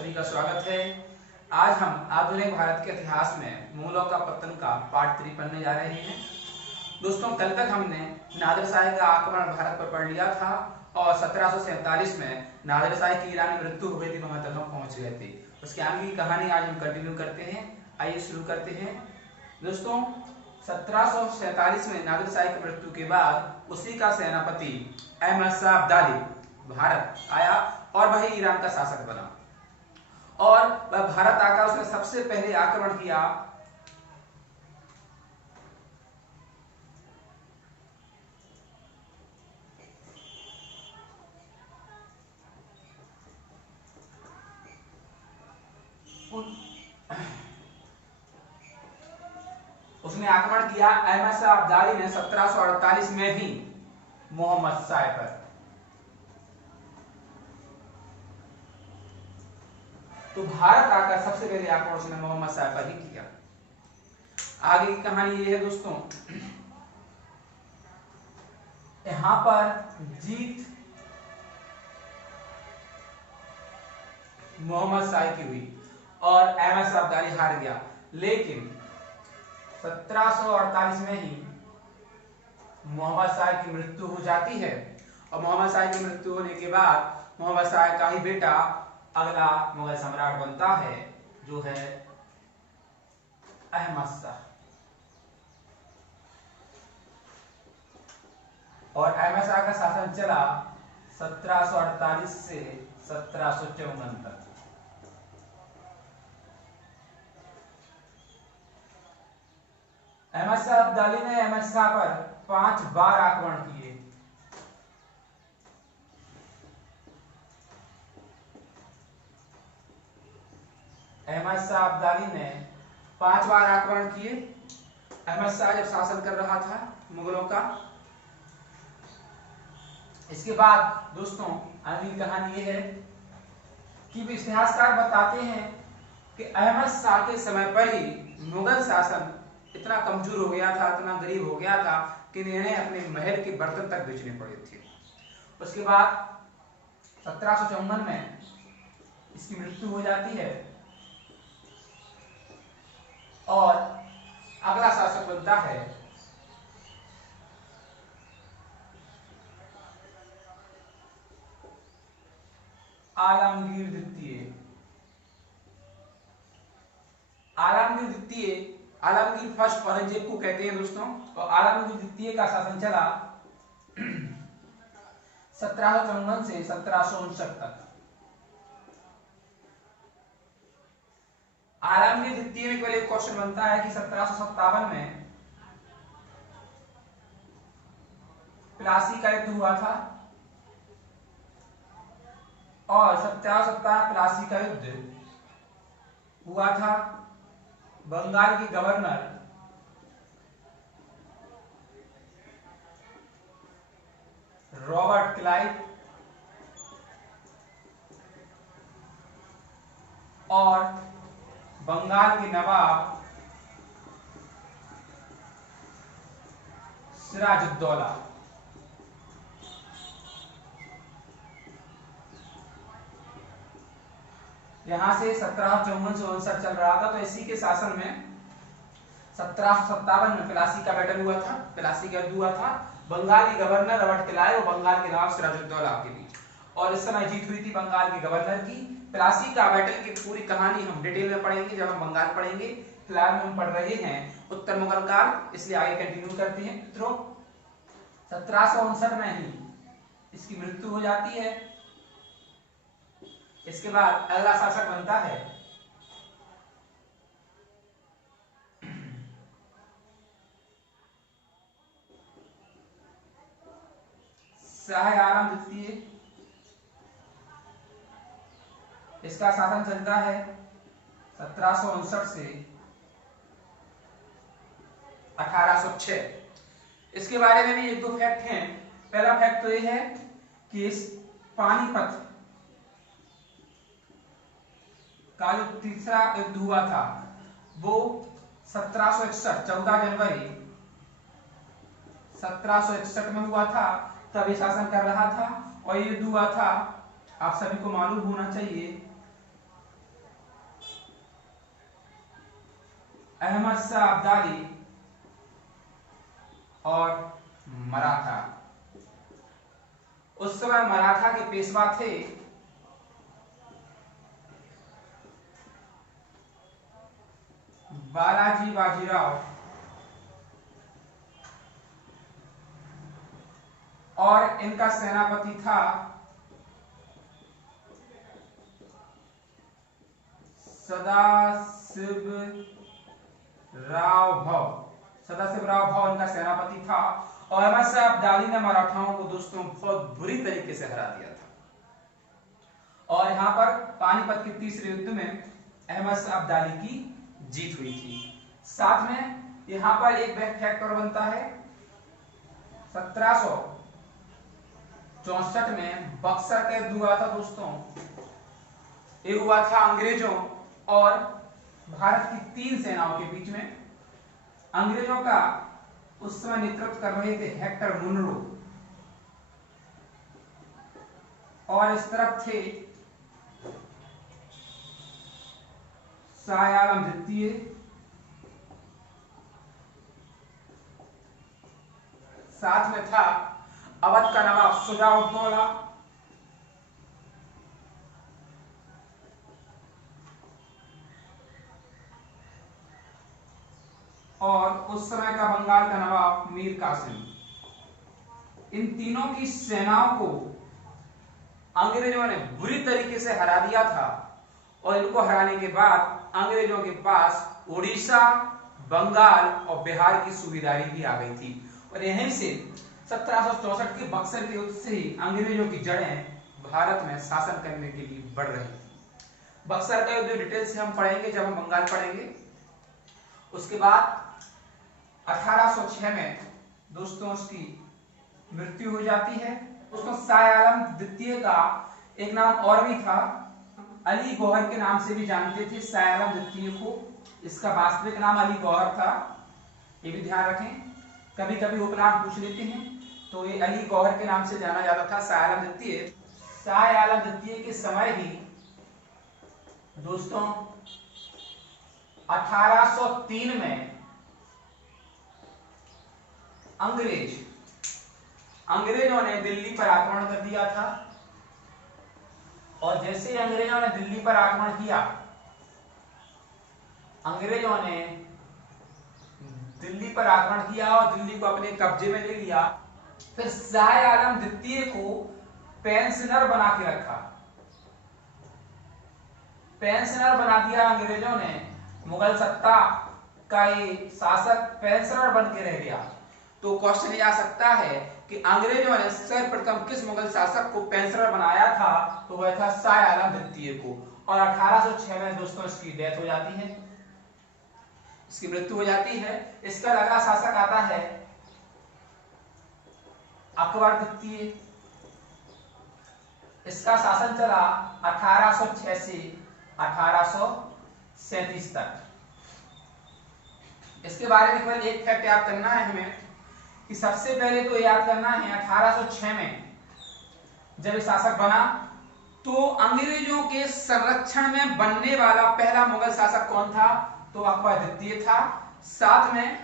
सभी का स्वागत है। आज हम आधुनिक भारत के इतिहास में मुगलों का पतन का पार्ट 3 पढ़ने जा रहे हैं। दोस्तों, कल तक हमने नादिर शाह का आक्रमण भारत पर पढ़ लिया था और 1747 में नादिर शाह की ईरान में मृत्यु हो गई थी, वहां तक हम पहुंच गए थे। उसके आगे की कहानी आज हम कंटिन्यू करते हैं। आइए शुरू करते हैं। दोस्तों, 1747 में नादिर शाह की मृत्यु के बाद उसी का सेनापति अहमद शाह अब्दाली भारत आया और वही ईरान का शासक बना। और वह भारत आकर उसने सबसे पहले आक्रमण किया अहमद शाह अब्दाली ने 1748 में ही मोहम्मद शाह पर। तो भारत आकर सबसे पहले आक्रमण उसने मोहम्मद शाह पर ही किया। आगे की कहानी ये है दोस्तों, यहां पर जीत मोहम्मद शाह की हुई और अहमद शाह अब्दाली हार गया। लेकिन 1748 में ही मोहम्मद शाह की मृत्यु हो जाती है और मोहम्मद शाह की मृत्यु होने के बाद मोहम्मद शाह का ही बेटा अगला मुगल सम्राट बनता है, जो है अहमद शाह। और अहमद शाह का शासन चला 1748 से 1754 तक। अहमद शाह अब्दाली ने अहमद शाह पर 5 बार आक्रमण किए। अहमद शाह अब्दाली ने 5 बार आक्रमण किए। अहमद शाह जब शासन कर रहा था मुगलों का। इसके बाद दोस्तों अगली कहानी यह है कि इतिहासकार बताते हैं कि अहमद शाह के समय पर ही मुगल शासन इतना कमजोर हो गया था, इतना गरीब हो गया था कि इन्हें अपने महल के बर्तन तक बेचने पड़े थे। उसके बाद 1754 में इसकी मृत्यु हो जाती है और अगला शासक बनता है आलमगीर द्वितीय। आलमगीर फर्स्ट औरंगजेब को कहते हैं दोस्तों। और आलमगीर द्वितीय का शासन चला 1754 से 1759 तक। आलमगीर द्वितीय में केवल एक क्वेश्चन बनता है कि 1757 में प्लासी का युद्ध हुआ था और 1757 प्लासी का युद्ध हुआ था। बंगाल के गवर्नर रॉबर्ट क्लाइव और बंगाल के नवाब सिराजुद्दौला। यहां से 1754 से 59 चल रहा था। तो इसी के शासन में 1757 में प्लासी का बैटल हुआ था, प्लासी का युद्ध हुआ था बंगाल के गवर्नर रॉबर्ट क्लाइव और बंगाल के नवाब सिराजुद्दौला के बीच। और इस समय जीत हुई थी बंगाल के गवर्नर की। प्लासी का बैटल की पूरी कहानी हम डिटेल में पढ़ेंगे जब हम बंगाल पढ़ेंगे। फिलहाल में हम पढ़ रहे हैं उत्तर मुगल काल, इसलिए आगे कंटिन्यू करते हैं। मित्रों, 1759 में ही इसकी मृत्यु हो जाती है। इसके बाद अगला शासक बनता है शाह आलम द्वितीय। इसका शासन चलता है 1759 से 1806। इसके बारे में भी एक दो फैक्ट हैं। पहला फैक्ट तो यह है कि इस पानीपत का जो तीसरा युद्ध हुआ था वो 1761 14 जनवरी 1761 में हुआ था। तब ये शासन कर रहा था और ये युद्ध हुआ था, आप सभी को मालूम होना चाहिए, अहमद शाह अब्दाली और मराठा। उस समय मराठा के पेशवा थे बालाजी बाजीराव और इनका सेनापति था सदाशिवराव भाव इनका सेनापति था। और अहमद शाह अब्दाली ने मराठाओं को दोस्तों बहुत बुरी तरीके से हरा दिया था। और यहाँ पर पानीपत के तीसरे युद्ध में अहमद शाह अब्दाली की जीत हुई थी। साथ में यहाँ पर एक फैक्ट और बनता है, 1764 में बक्सर का युद्ध हुआ था दोस्तों। ये हुआ था अंग्रेजों और भारत की 3 सेनाओं के बीच में। अंग्रेजों का उस समय नेतृत्व कर रहे थे हेक्टर मुनरो और इस तरफ थे शाह आलम द्वितीय, साथ में था अवध का नवाब शुजाउद्दौला और उस समय का बंगाल का नवाब मीर कासिम। इन तीनों की सेनाओं को अंग्रेजों ने बुरी तरीके से हरा दिया था और इनको हराने के बाद अंग्रेजों के पास उड़ीसा, बंगाल और बिहार की सुविधाएं भी आ गई थी। और यहीं से 1764 के बक्सर के युद्ध से ही अंग्रेजों की जड़ें भारत में शासन करने के लिए बढ़ रही थी। बक्सर का युद्ध डिटेल से हम पढ़ेंगे जब हम बंगाल पढ़ेंगे। उसके बाद 1806 में दोस्तों उसकी मृत्यु हो जाती है। दोस्तों शाह आलम द्वितीय का एक नाम और भी था, अली गौहर के नाम से भी जानते थे शाह आलम द्वितीय को। इसका वास्तविक नाम अली गौहर था, ये भी ध्यान रखें। कभी कभी उपनाम पूछ लेते हैं, तो ये अली गौहर के नाम से जाना जाता था शाह आलम द्वितीय। शाह आलम द्वितीय के समय ही दोस्तों 1803 में अंग्रेजों ने दिल्ली पर आक्रमण कर दिया था। और जैसे ही अंग्रेजों ने दिल्ली पर आक्रमण किया, अंग्रेजों ने दिल्ली पर आक्रमण किया और दिल्ली को अपने कब्जे में ले लिया। फिर शाह आलम द्वितीय को पेंशनर बना के रखा, पेंशनर बना दिया अंग्रेजों ने। मुगल सत्ता का ये शासक पेंशनर बन के रह गया। तो क्वेश्चन ये आ सकता है कि अंग्रेजों ने सर्वप्रथम किस मुगल शासक को पेंशनर बनाया था, तो वह था शाह आलम द्वितीय को। और 1806 में दोस्तों इसकी डेथ हो जाती है, इसकी मृत्यु हो जाती है। इसका अगला शासक आता है अकबर द्वितीय। इसका शासन चला 1806 से 1837 तक। इसके बारे में केवल एक फैक्ट याद करना है हमें कि सबसे पहले तो याद करना है 1806 में जब ये शासक बना तो अंग्रेजों के संरक्षण में बनने वाला पहला मुगल शासक कौन था, तो अकबर द्वितीय था। साथ में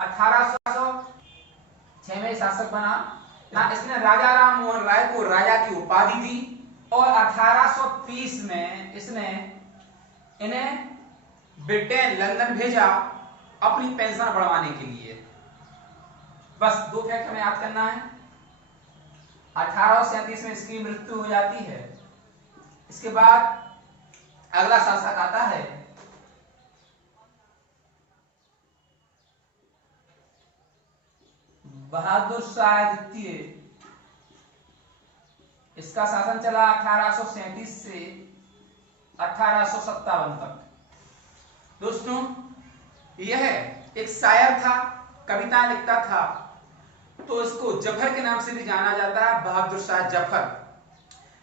1806 में शासक बना ना, इसने राजा राम मोहन राय को राजा की उपाधि दी। और 1830 में इसने इन्हें ब्रिटेन लंदन भेजा अपनी पेंशन बढ़वाने के लिए। बस 2 फैक्ट हमें याद करना है। 1837 में इसकी मृत्यु हो जाती है। इसके बाद अगला शासक आता है बहादुर शाह द्वितीय। इसका शासन चला 1837 से 1857 तक। दोस्तों यह एक शायर था, कविता लिखता था, तो इसको जफर के नाम से भी जाना जाता है, बहादुर शाह जफर।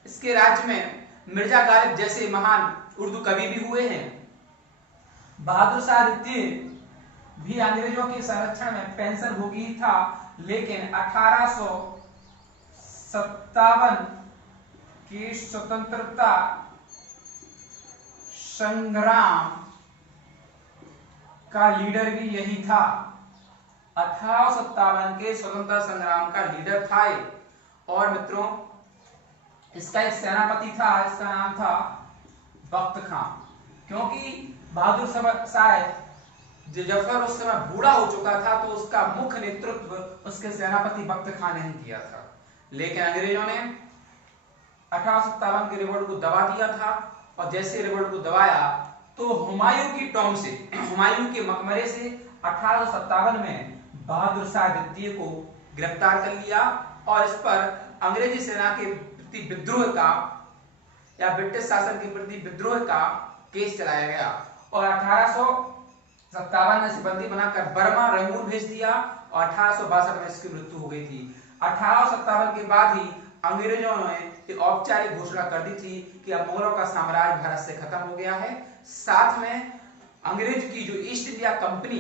इसके राज्य में मिर्जा गालिब जैसे महान उर्दू कवि भी हुए हैं। बहादुर शाह द्वितीय भी अंग्रेजों के संरक्षण में पेंशन भोगी था, लेकिन 1857 की स्वतंत्रता संग्राम का लीडर भी यही था। 1857 के स्वतंत्रता संग्राम का लीडर था ये। और मित्रों इसका एक सेनापति था, इसका नाम था बख्त खां। क्योंकि बहादुर शाह जफर उस समय बूढ़ा हो चुका था, तो उसका मुख्य नेतृत्व उसके सेनापति बख्त खां ने ही किया था। लेकिन अंग्रेजों ने 1857 के रिवोल्ट को दबा दिया था, और जैसे रिवोल्ट को दबाया तो हुमायूं की टॉम से, हुमायूं के मकबरे से 1857 में बहादुर शाह द्वितीय को गिरफ्तार कर लिया, और इस पर अंग्रेजी सेना के प्रति विद्रोह का या ब्रिटिश शासन के प्रति विद्रोह का केस चलाया गया, और 1857 में इसे बंदी बनाकर बर्मा रंगून भेज दिया, और 1862 में इसकी मृत्यु हो गई थी। 1857 के बाद ही अंग्रेजों ने एक औपचारिक घोषणा कर दी थी कि अब मुगलों का साम्राज्य भारत से खत्म हो गया है। साथ में अंग्रेज की जो ईस्ट इंडिया कंपनी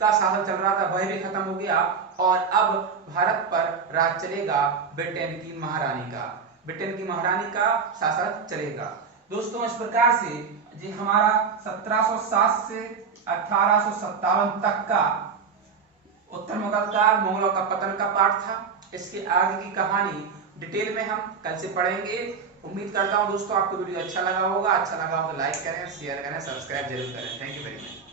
का शासन चल रहा था वह भी खत्म हो गया, और अब भारत पर राज चलेगा ब्रिटेन की महारानी का, ब्रिटेन की महारानी का शासन चलेगा। दोस्तों इस प्रकार से जी हमारा 1707 से 1857 तक का उत्तर मुगल काल, मुगलों का पतन का पाठ था। इसके आगे की कहानी डिटेल में हम कल से पढ़ेंगे। उम्मीद करता हूं दोस्तों आपको वीडियो अच्छा लगा होगा। अच्छा लगा हो तो लाइक करें, शेयर करें, सब्सक्राइब जरूर करें। Thank you very much.